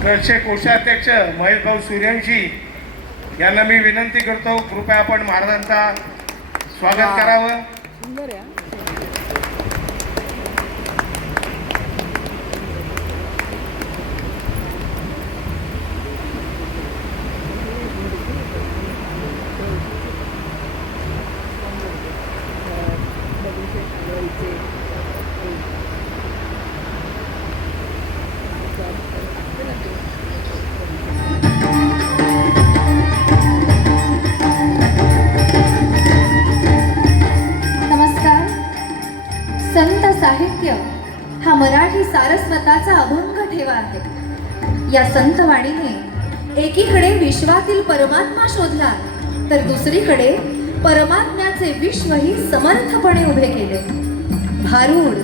ट्रस्टचे कोषाध्यक्ष महेश भाऊ सूर्यवंशी यांना मी विनंती करतो, कृपया आपण महाराजांचा स्वागत करावं. संत साहित्य हा मराठी सारस्वताचा अभंग ठेवा आहे. या संतवाणीने एकीकडे विश्वातील परमात्मा शोधला, तर दुसरीकडे परमात्म्याचे विश्वही समर्थपणे उभे केले. भारूड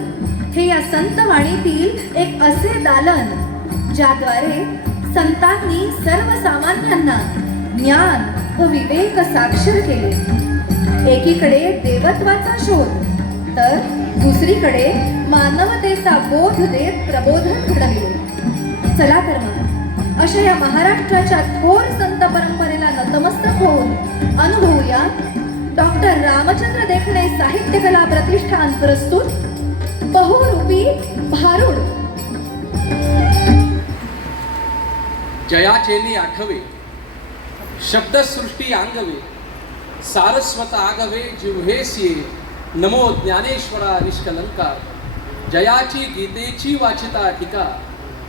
हे या संतवाणीतील एक असे दालन ज्याद्वारे संतांनी सर्वसामान्यांना ज्ञान व विवेक साक्षर केले. एकीकडे देवत्वाचा शोध, तर दुसरीकडे मानवतेचा बोध देत प्रबोधन घडविले. चला तर मग अशा या महाराष्ट्राच्या थोर संत परंपरेला नतमस्तक होऊन अनुभवूया डॉक्टर रामचंद्र देखणे साहित्य कला प्रतिष्ठान प्रस्तुत बहुरूपी भारूड. जयाचेनी आठवे शब्दसृष्टी आंगवे, सारस्वत आगवे जिव्हेसिये, नमो ज्ञानेश्वरा निष्कलंका. जयाची गीतेची वाचिता टीका,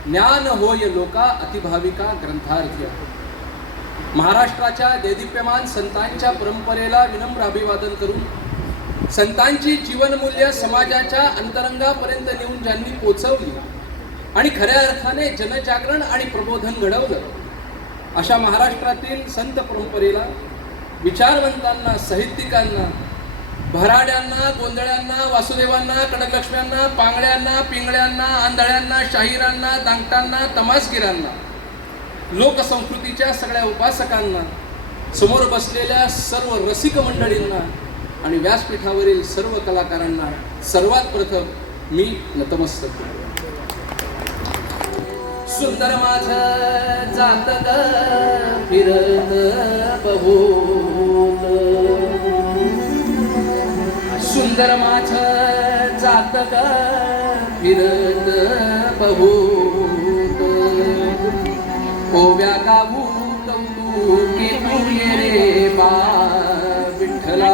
ज्ञान होय लोका अतिभाविका ग्रंथार्थ्या. महाराष्ट्राच्या देदीप्यमान संतांच्या परंपरेला विनम्र अभिवादन करून संतांची जीवनमूल्य समाजाच्या अंतरंगापर्यंत नेऊन ज्यांनी पोचवली आणि खऱ्या अर्थाने जनजागरण आणि प्रबोधन घडवलं, अशा महाराष्ट्रातील संत परंपरेला विचारवंतांना, साहित्यिकांना, भराड्यांना, गोंधळ्यांना, वासुदेवांना, कडकलक्ष्म्यांना, पांगळ्यांना, पिंगळ्यांना, आंधळ्यांना, शाहिरांना, दांगटांना, तमासगिरांना, लोकसंस्कृतीच्या सगळ्या उपासकांना, समोर बसलेल्या सर्व रसिक मंडळींना आणि व्यासपीठावरील सर्व कलाकारांना सर्वात प्रथम मी नतमस्तक. सुंदर माझं जातक फिरत बहूत, सुंदर माझं जातक फिरत बहूत, ओव्या गाऊ कौतुकी तू ये रे बा विठ्ठला,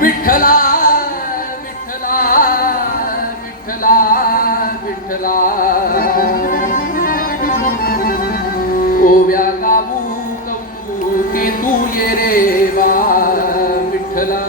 विठ्ठला विठ्ठला विठ्ठला विठ्ठला, ओव्या गाऊ कौतुकी तू ये रे बा विठ्ठला.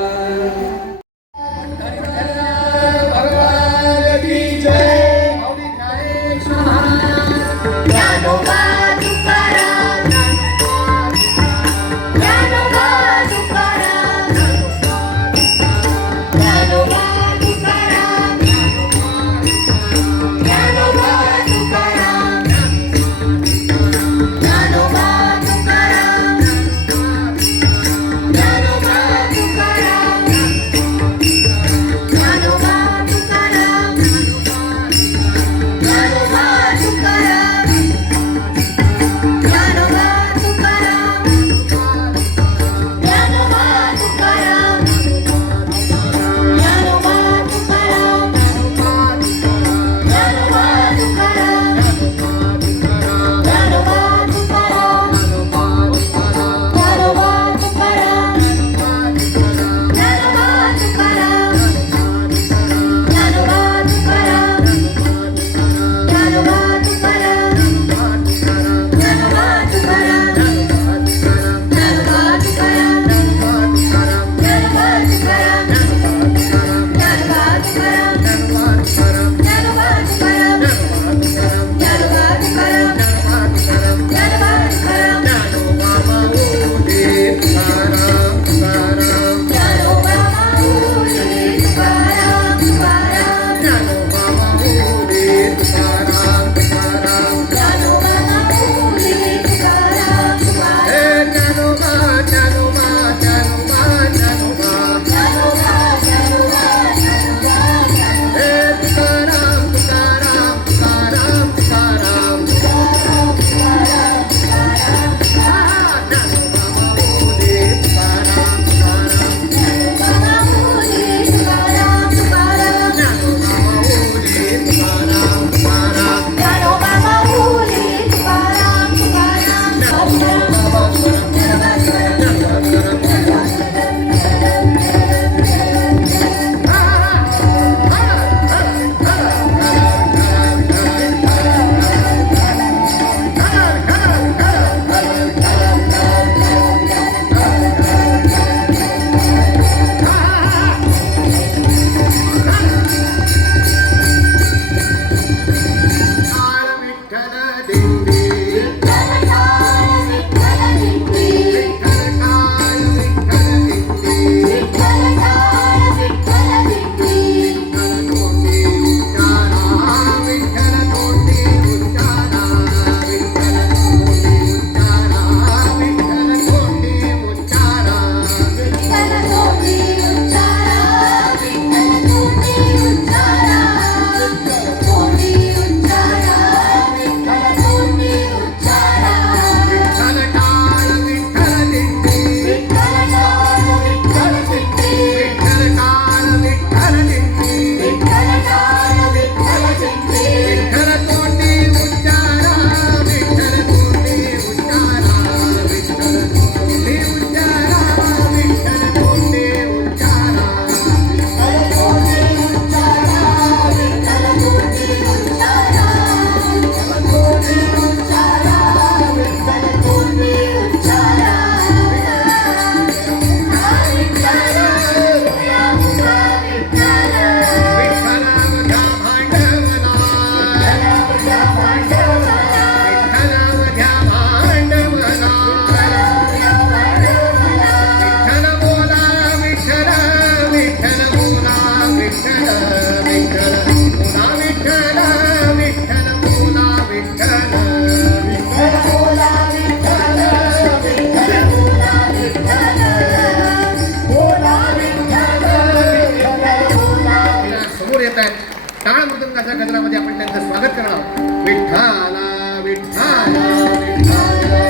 नामाच्या गजरामध्ये आपण त्यांचं स्वागत करणार आहोत. विठ्ठला विठ्ठला विठ्ठला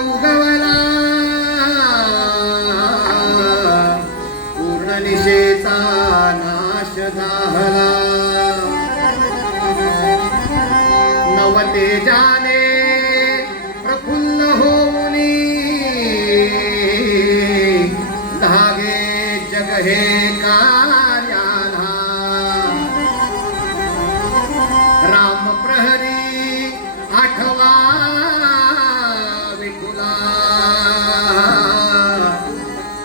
उगवला पूर्ण निशेचा नाश झाला नवतेजाने प्रफुल्ल होऊनी धागे जग हे कार्याला राम प्रहरी आठवा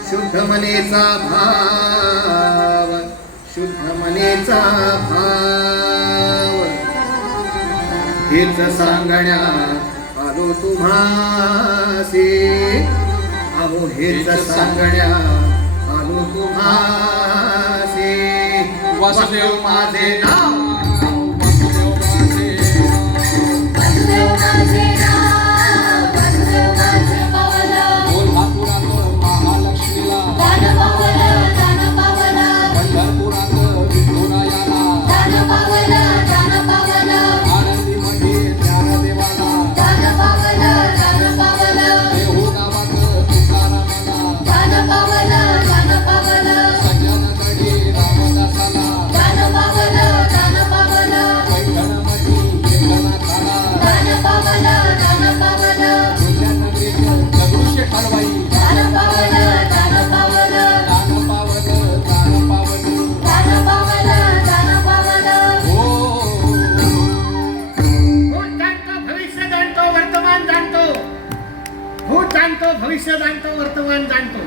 शुद्ध मनेचा भाव शुद्ध मनेचा भाव हेच सांगण्या आलो तुम्हासी अहो हेच सांगण्या आलो तुम्हासी वासुदेव माझे नाव भविष्य जाणतो वर्तमान जाणतो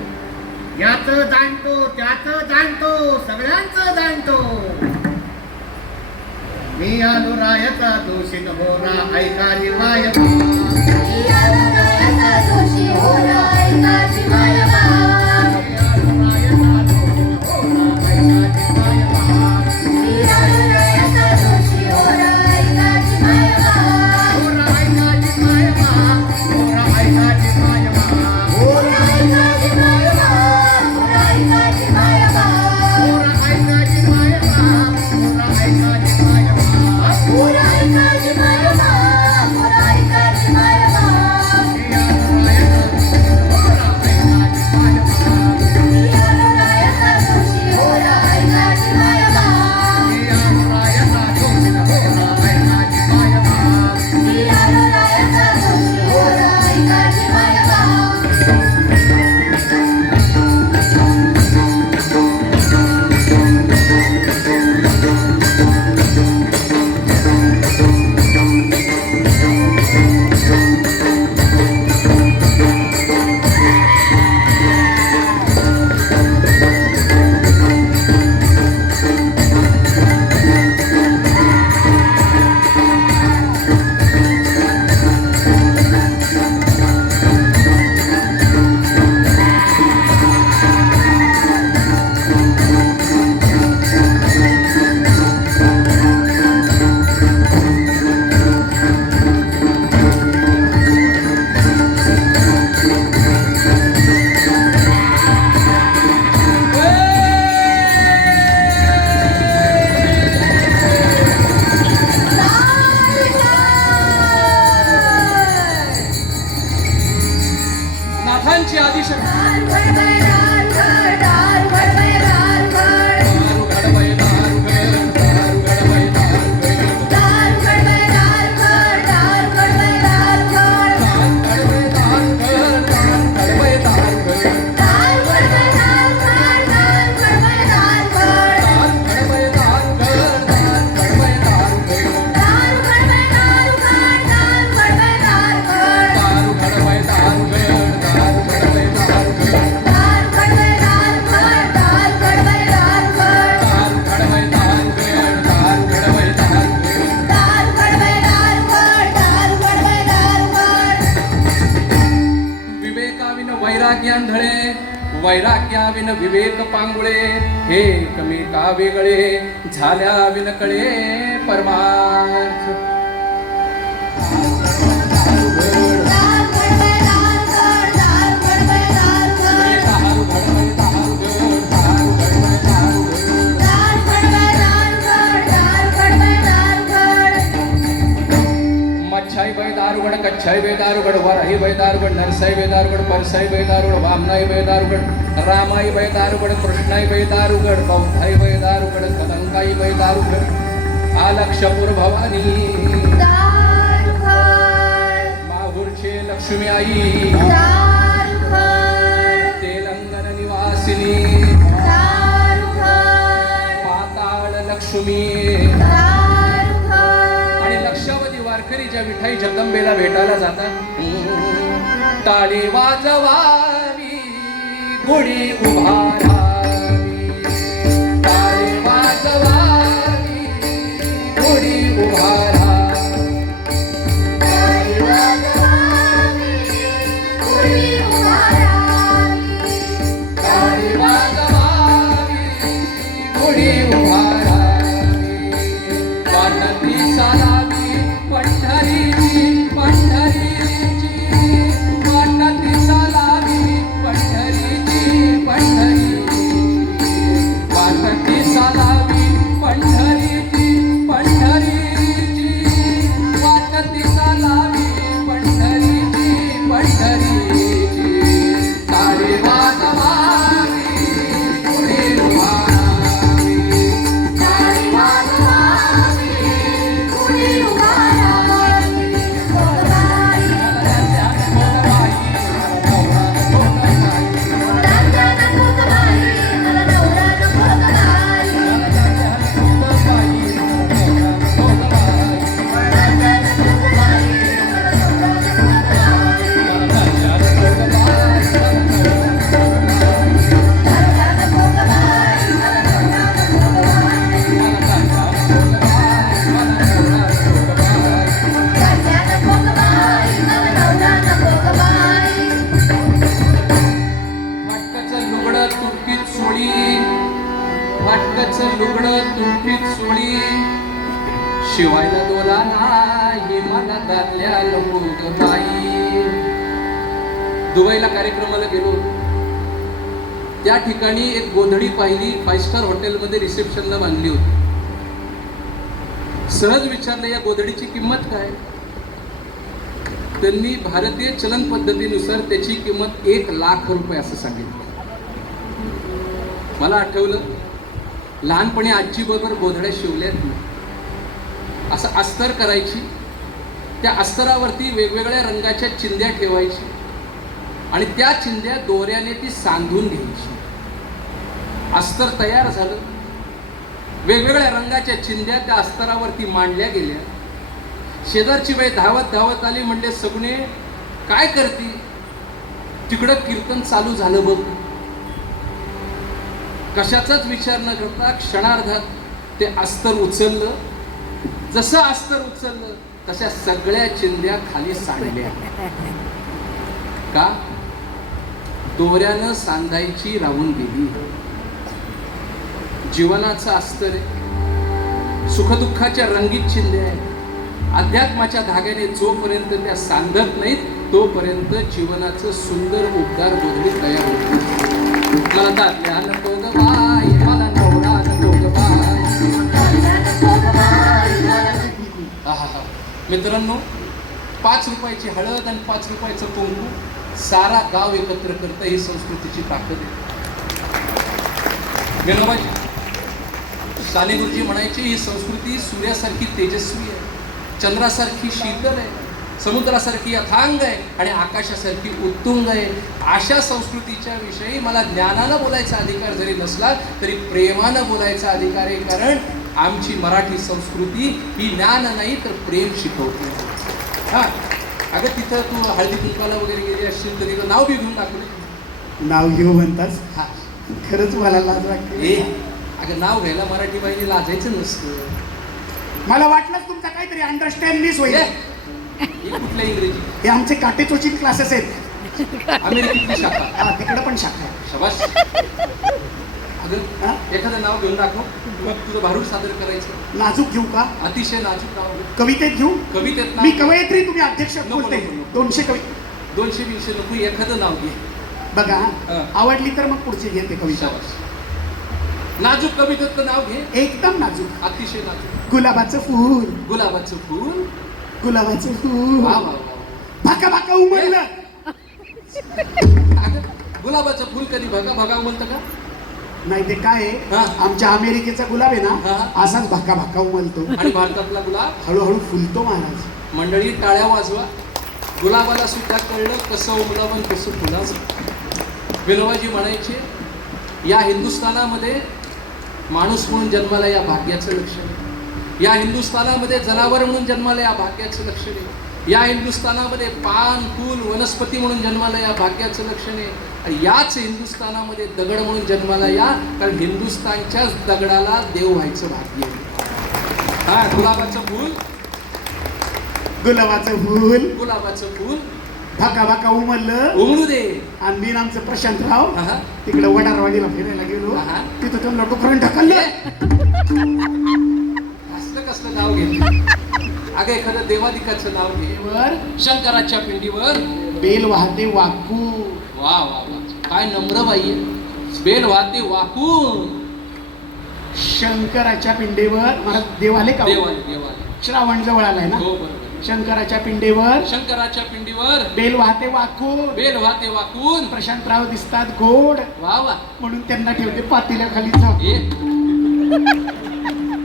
याच जाणतो त्याच जाणतो सगळ्यांचं जाणतो मी आलो रायाचा दोषी हो ना ऐका माय आंधळे वैराग्याविन विवेक पांगुळे हे कमी का वेगळे झाल्या विनकळे परमार्थ मच्छाई बैदारुगड कच्छाई बैदारुगड वराही बैदारुगड नरसाई बैदारुगड परसाई बैदारुगड वामनाई बैदारुगड रामाई बैदारुगड कृष्णाई बैदारुगड बौद्धाई बैदारुगड कलंकाई बैदारुगड आलक्षपूर भवानी माहूरचे लक्ष्मी आई तेलंगण निवासिनी पाताळ लक्ष्मी आणि लक्षावधी वारकरी ज्या विठाई जगदंबेला भेटायला जातात टाळी वाजवावी गुढी उभारावी टाळी वाजवावी गुढी उभारावी टाळी वाजवावी गुढी उभारावी वानती चालावी पंढरीची पंढरीची वानती चालावी पंढरीची पंढरीची वानती चालावी पंढरीची पंढरीची वानती चालावी पंढरीची पंढरीची टाळी वाजवावी गुढी उभारावी टाळी वाजवावी गुढी उभारावी फाटकाचं लुगडं तुटकीत सोळी फाटकाचं लुगडं तुटकीत सोळी शिवायला दोला नाही मला दारल्या लोक नाही. दुबईला कार्यक्रमाला गेलो त्या ठिकाणी एक गोंधळी पाहिली 5 स्टार हॉटेलमध्ये रिसेप्शनला बांधली होती. सहज विचारलं या गोधडीची किंमत काय. त्यांनी भारतीय चलन पद्धतीनुसार त्याची किंमत 1 लाख रुपये असं सांगितलं. मला आठवलं लहानपणी आजी बरोबर गोधड्या शिवल्यात मी. असं अस्तर करायची त्या अस्तरावरती वेगवेगळ्या रंगाच्या चिंध्या ठेवायची आणि त्या चिंध्या दोऱ्याने ती सांधून घ्यायची. अस्तर तयार झालं वेगवेगळ्या रंगाच्या चिंध्या त्या अस्तरावरती मांडल्या गेल्या. शेजारची बाई धावत धावत आली म्हणले सगुणे काय करती. तिकडं कीर्तन चालू झालं बघ. कशाचाच विचार न करता क्षणार्धात ते अस्तर उचललं. जसं अस्तर उचललं तशा सगळ्या चिंध्या खाली सांडल्या. का दोऱ्यानं सांधायची राहून गेली. जीवनाचं अस्तर आहे. सुखदुःखाच्या रंगीत चिंध्या आहेत. अध्यात्माच्या धाग्याने जोपर्यंत त्या सांधत नाहीत तोपर्यंत जीवनाचं सुंदर उबदार गोधडी तयार होते. मला दातल्या नको ग बाई मला नवरा नको ग बाई. मित्रांनो 5 रुपयाची हळद आणि 5 रुपयाचं कुंकू सारा गाव एकत्र करतं. ही संस्कृतीची ताकद आहे. गणबाजी साने गुरुजी म्हणायचे ही संस्कृती सूर्यासारखी तेजस्वी आहे, चंद्रासारखी शीतल आहे, समुद्रासारखी अथांग आहे आणि आकाशासारखी उत्तुंग आहे. अशा संस्कृतीच्या विषयी मला ज्ञानानं बोलायचा अधिकार जरी नसला तरी प्रेमानं बोलायचा अधिकार आहे. कारण आमची मराठी संस्कृती ही ज्ञान नाही तर प्रेम शिकवते. हां अगं तिथं तू हळदी कुंकाला वगैरे गेली असशील तर तिथं नाव बी घेऊन टाकलं. नाव घेऊ म्हणतास. हां खरंच मला लाज वाटते. अगं नाव घ्यायला मराठी बाईने लाजायचं नसतं. मला वाटलंच तुमचा काहीतरी अंडरस्टँड मिस होईल. हे कुठल्या इंग्रजी हे आमचे काटेचोची क्लासेस आहेत. अमेरिकेतली शाखा. हा तिकडे पण शाखा आहे. शबाश. अगं हा? एखादं नाव घेऊन दाखव, मग तुझं भारूड सादर करायचं. नाजूक घेऊ का? अतिशय नाजूक नाव घे. कवितेत घेऊ? कवितेत मी नाव कवयित्री, तुम्ही अध्यक्ष नको, बोलते. नको, नको. 200 कवी 200-200 नको, एखादं नाव घे. बघा. हा. आवडली तर मग पुढची घेते कविता. शबाश. नाजूक कवितेतलं नाव घे. एकदम नाजूक. अतिशय नाजूक. गुलाबाचं फूल, गुलाबाचं फूल. गुलाबाचं फूल वा वा वा. भाका भाका उमललं. अगं, गुलाबाचं फुल कधी भगा भगा बोलतं का? नाही ते काय आहे, हा. आमच्या अमेरिकेचा गुलाब आहे ना, हा. असाच भाका भाका उमलतो, आणि भारतातला गुलाब. हळूहळू फुलतो महाराज. मंडळी टाळ्या वाजवा. गुलाबाला सुद्धा कळलं कसं उमलावं कसं फुलावं. विनोबाजी म्हणायचे, या हिंदुस्थानामध्ये माणूस म्हणून जन्माला या भाग्याचं लक्षण आहे. या हिंदुस्थानामध्ये जनावर म्हणून जन्माला या भाग्याचं लक्षण आहे. या हिंदुस्थानामध्ये पान फूल वनस्पती म्हणून जन्माला या भाग्याचं लक्षण आहे. आणि याच हिंदुस्थानामध्ये दगड म्हणून जन्माला या, कारण हिंदुस्थानच्याच दगडाला देव व्हायचं भाग्य आहे. हा, गुलाबाचं फूल. गुलाबाचं फूल गुलाबाचं फूल भाका भाका उमललं. उमळू दे. आणि मी आमचं प्रशांतराव हा. तिकडे वडारवाडीला फिरायला गेलो. हा. तिथं त्यांना डोकरून ढकललं. असलं कसलं नाव घे. अगं एखादं देवादिकाचं नाव घे. वर शंकराच्या पिंडीवर बेल वाहते वाकू. वा वा वा, काय नम्र बाई आहे. बेल वाहते वाकून. शंकराच्या पिंडेवर मला देव आले का? देवाले देवाले. श्रावण जवळ आलाय ना. हो बरोबर. शंकराच्या पिंडेवर शंकराच्या पिंडीवर बेल वाहते वाकून. बेल वाहते वाकून. प्रशांतराव दिसतात गोड, वा वा. म्हणून त्यांना ठेवते पातेल्याखाली झाकून.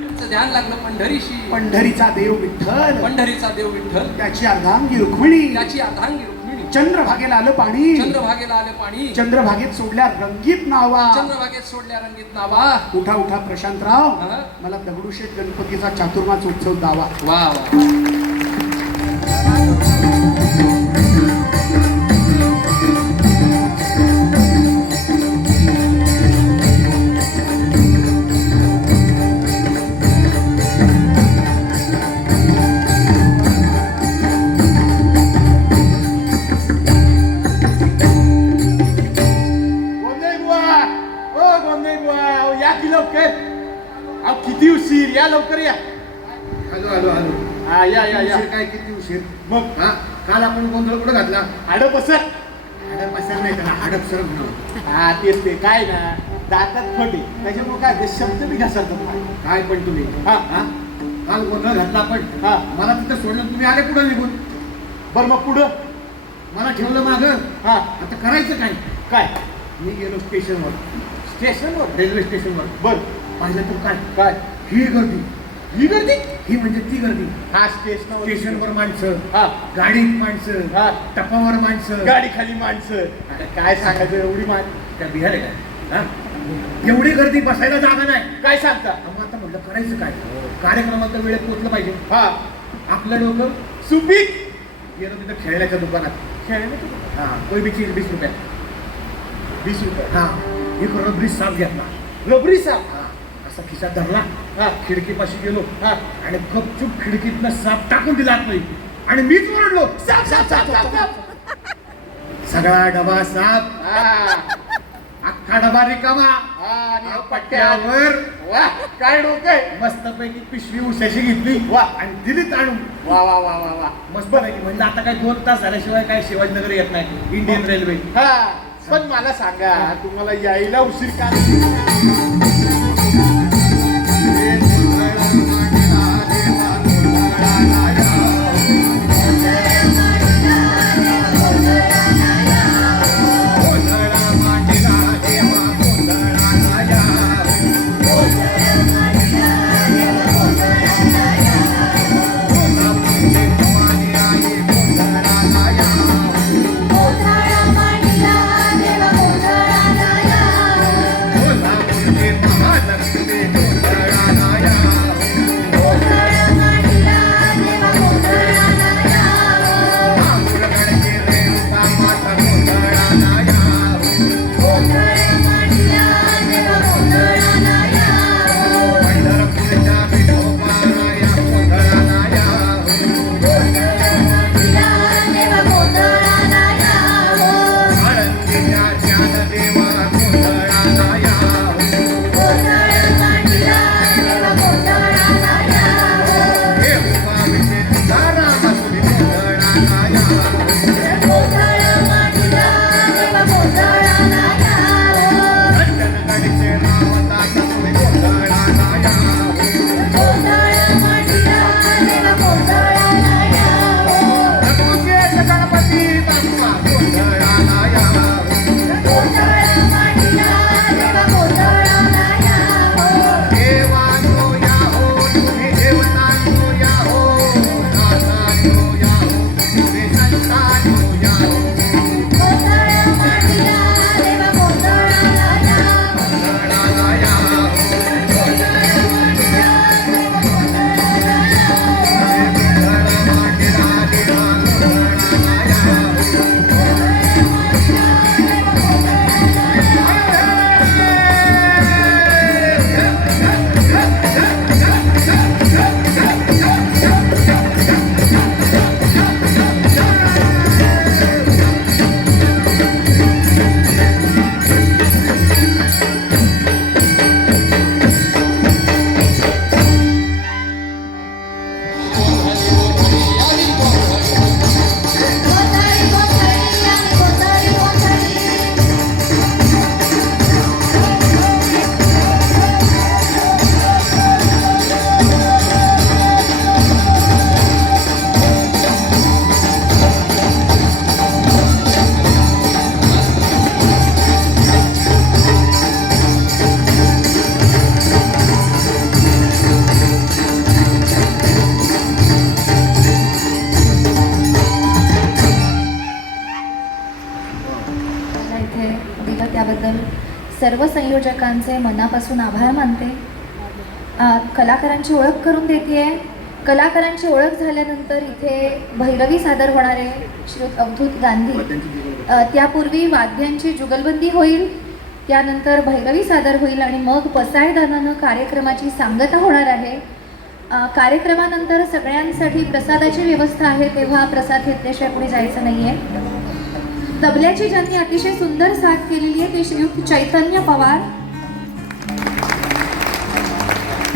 त्याचं ध्यान लागलं पंढरीशी. पंढरीचा देव विठ्ठल, पंढरीचा देव विठ्ठल, त्याची अर्धांगी रुक्मिणी. त्याची अर्धांगी रुक्मिणी. चंद्रभागेला आलं पाणी, चंद्रभागेला आले पाणी. चंद्रभागेत सोडल्या रंगीत नावा. चंद्रभागेत सोडल्या रंगीत नावा. उठा उठा प्रशांतराव, हा? मला दगडूशेठ गणपतीचा चातुर्मास उत्सव दावा. वा वा. किती उशीर, या लवकर या. Hello hello hello. हा या या या. उशीर काय, किती उशीर? मग हा, काल आपण गोंधळ कुठं घातला? हाडं पसर. हडप असेल नाही त्याला, हडप सरक म्हणून. हा तेच ते काय ना, दातात फटे त्याच्यामुळे काय ते शब्द बी घसरतात. काय पण तुम्ही हा हा, काल गोंधळ घातला आपण. हा. मला तिथं सोडलं, तुम्ही आले कुठं निघून? बर मग पुढं मला ठेवलं मागं. हा आता करायचं काय? काय मी गेलो स्टेशनवर, स्टेशनवर. रेल्वे स्टेशनवर. बर पाहिलं तर काय, काय ही गर्दी. ही गर्दी. ही म्हणजे ती गर्दी. हा स्टेशनवर. स्टेशनवर माणसं, हा गाडीत माणसं, हा टपावर माणसं, गाडी खाली माणसं. आता काय सांगायचं एवढी त्या बिहार आहे काय? हा? एवढी गर्दी, बसायला जागा नाही. काय सांगता. मग आता म्हटलं करायचं काय? कार्यक्रमात वेळेत पोहोचलं पाहिजे. हा आपलं डोकं सुपीक गेलो तिथं खेळण्याच्या दुकानात. खेळणे. हा, कोई बी चीज 20 रुपये. 20 रुपये. हा, एक रबरी साप घेतला. रबरी साप. हा, असा खिशात धरला. हा खिडकीपाशी गेलो. हा आणि गपचूप खिडकीतनं साप टाकून दिला आत नाही. आणि मीच ओरडलो, साप साप साप साप साप. सगळा डबा साप, हा अख्खा डबा रिकामा. हा आणि हा पट्ट्यावर. पट्ट्यावर वा काय डोकं आहे. मस्तपैकी पिशवी उशाशी घेतली. वा. आणि दिली ताणून. वा वा वा वा वा. मस्तपैकी म्हणजे आता काय 2 तास झाल्याशिवाय काय शिवाजीनगर येत नाही इंडियन रेल्वे. हा पण मला सांगा, तुम्हाला यायला उशीर का? केल्याबद्दल सर्व संयोजकांचे मनापासून आभार मानते. कलाकारांची ओळख करून देते. कलाकारांची ओळख झाल्यानंतर इथे भैरवी सादर होणार आहे श्री अवधूत गांधी. त्यापूर्वी वाद्यांची जुगलबंदी होईल, त्यानंतर भैरवी सादर होईल आणि मग पसायदानानं कार्यक्रमाची सांगता होणार आहे. कार्यक्रमानंतर सगळ्यांसाठी प्रसादाची व्यवस्था आहे, तेव्हा प्रसाद घेतल्याशिवाय पुढे जायचं नाही आहे. तबल्याची ज्यांनी अतिशय सुंदर साथ केलेली आहे ते श्रीयुत चैतन्य पवार.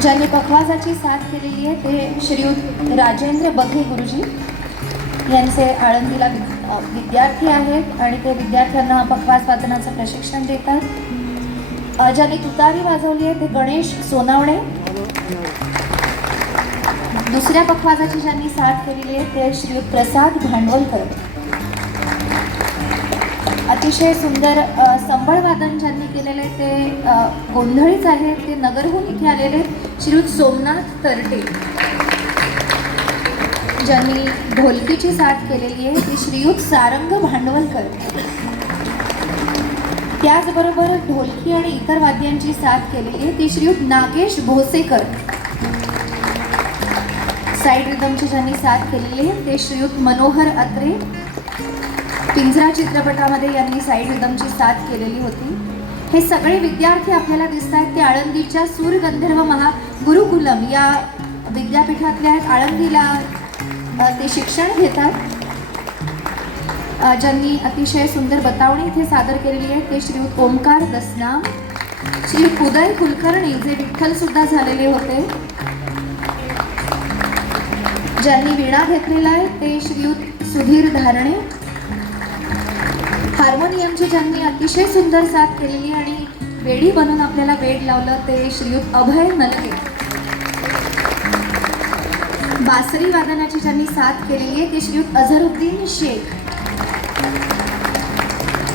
ज्यांनी पखवाजाची साथ केलेली आहे ते श्रीयुत राजेंद्र बघे गुरुजी. यांचे आळंदीला विद्यार्थी आहेत आणि ते विद्यार्थ्यांना पखवाज वादनाचं प्रशिक्षण देतात. ज्यांनी तुतारी वाजवली आहे ते गणेश सोनावणे. दुसऱ्या पखवाजाची ज्यांनी साथ केलेली आहे ते श्रीयुत प्रसाद भांडवलकर. अतिशय सुंदर संबळ वादन ज्यांनी केलेले ते गोंधळीच आहेत, ते नगरहून इथे आलेले श्रीयुत सोमनाथ तरटे. ज्यांनी ढोलकीची साथ केलेली आहे ती श्रीयुत सारंग भांडवलकर. त्याचबरोबर ढोलकी आणि इतर वाद्यांची साथ केलेली आहे ती श्रीयुत नागेश भोसेकर. साईड रिदमची ज्यांनी साथ केलेली आहे ते श्रीयुत मनोहर अत्रे. पिंजरा चित्रपटामध्ये यांनी साईड रिदमची साथ केलेली होती. हे सगळे विद्यार्थी आपल्याला दिसत आहेत ते आळंदीच्या सूर गंधर्व गुरुकुलम या विद्यापीठातल्या आहेत. आळंदीला ते शिक्षण घेतात. ज्यांनी अतिशय सुंदर बतावणी इथे सादर केलेली आहे ते श्रीयुत ओमकार दसनाम. श्रीयुत उदय कुलकर्णी जे विठ्ठल सुद्धा झालेले होते. ज्यांनी वीणा घेतलेला आहे ते श्रीयुत सुधीर धारणे. हार्मोनियमची ज्यांनी अतिशय सुंदर साथ केलेली आणि वेडी बनून आपल्याला वेड लावलं ते श्रीयुत अभय नलगे. बासरी वादनाची ज्यांनी साथ केलेली आहे ते श्रीयुत अझरुद्दीन शेख.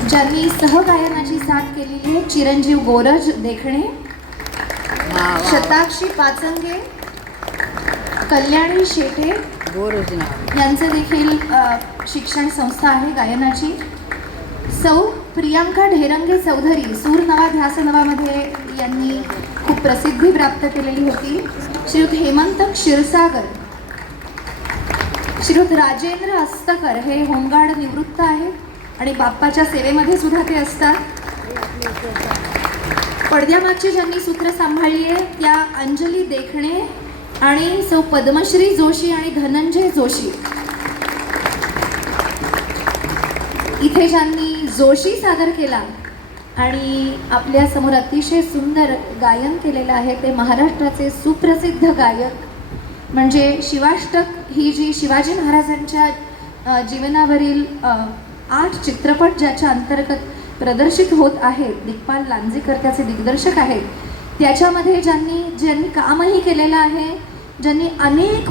ज्यांनी सहगायनाची साथ केलेली आहे चिरंजीव गोरज देखणे. शताक्षी पाचंगे, कल्याणी शेटे यांचे देखील शिक्षण संस्था आहे गायनाची. सौ प्रियांका ढेरंगे चौधरी सूर नवा ध्यास नवामध्ये यांनी खूप प्रसिद्धी प्राप्त केलेली होती. श्रीयुत हेमंत क्षीरसागर. श्रीयुत राजेंद्र अस्तकर हे होमगार्ड निवृत्त आहेत आणि बाप्पाच्या सेवेमध्ये सुद्धा ते असतात. पडद्यामागची ज्यांनी सूत्र सांभाळली आहे त्या अंजली देखणे आणि सौ पद्मश्री जोशी आणि धनंजय जोशी. इथे ज्यांनी जोशी सादर केला आणि आपल्या समोर अतिशय सुंदर गायन केलेलं आहे ते महाराष्ट्राचे सुप्रसिद्ध गायक म्हणजे शिवाष्टक ही जी शिवाजी महाराजांच्या जीवनावरील 8 चित्रपट ज्याच्या अंतर्गत प्रदर्शित होत आहेत. दिग्पाल लांजेकर त्याचे दिग्दर्शक आहेत. त्याच्यामध्ये ज्यांनी कामही केलेलं आहे, ज्यांनी अनेक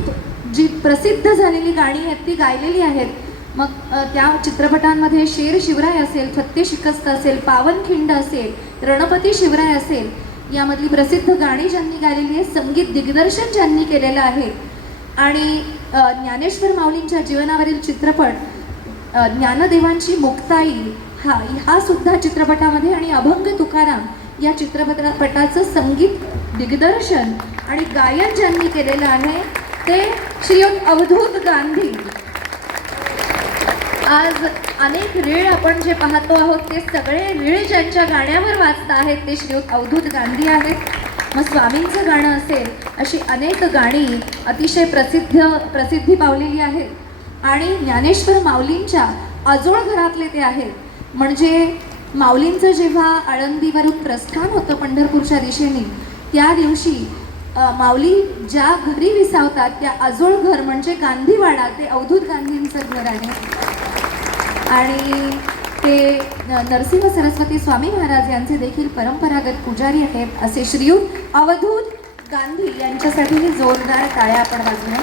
जी प्रसिद्ध झालेली गाणी आहेत ती गायलेली आहेत. मग त्या चित्रपटांमध्ये शेर शिवराय असेल, फत्ते शिकस्त असेल, पावनखिंड असेल, रणपती शिवराय असेल, यामधली प्रसिद्ध गाणी ज्यांनी गायलेली आहे, संगीत दिग्दर्शन ज्यांनी केलेलं आहे आणि ज्ञानेश्वर माऊलींच्या जीवनावरील चित्रपट ज्ञानदेवांची मुक्ताई हा सुद्धा चित्रपटामध्ये आणि अभंग तुकाराम या चित्रपटाचं संगीत दिग्दर्शन आणि गायन ज्यांनी केलेलं आहे ते श्रीयुत अवधूत गांधी. आज अनेक रीळ आपण जे पाहतो आहोत ते सगळे रीळ ज्यांच्या गाण्यावर वाचता आहेत ते श्रीयुत अवधूत गांधी आहेत. मग स्वामींचं गाणं असेल अशी अनेक गाणी अतिशय प्रसिद्धी पावलेली आहेत आणि ज्ञानेश्वर माऊलींच्या अजोळ घरातले ते आहेत. म्हणजे माऊलींचं जेव्हा आळंदीवरून प्रस्थान होतं पंढरपूरच्या दिशेने त्या दिवशी माऊली ज्या घरी विसावतात त्या अजोळ घर म्हणजे गांधीवाडा ते अवधूत गांधींचं घर आहे आणि ते नरसिंह सरस्वती स्वामी महाराज यांचे देखील परंपरागत पुजारी आहेत. असे श्रीयुत अवधूत गांधी यांच्यासाठी जोरदार टाळ्या आपण वाजवूया.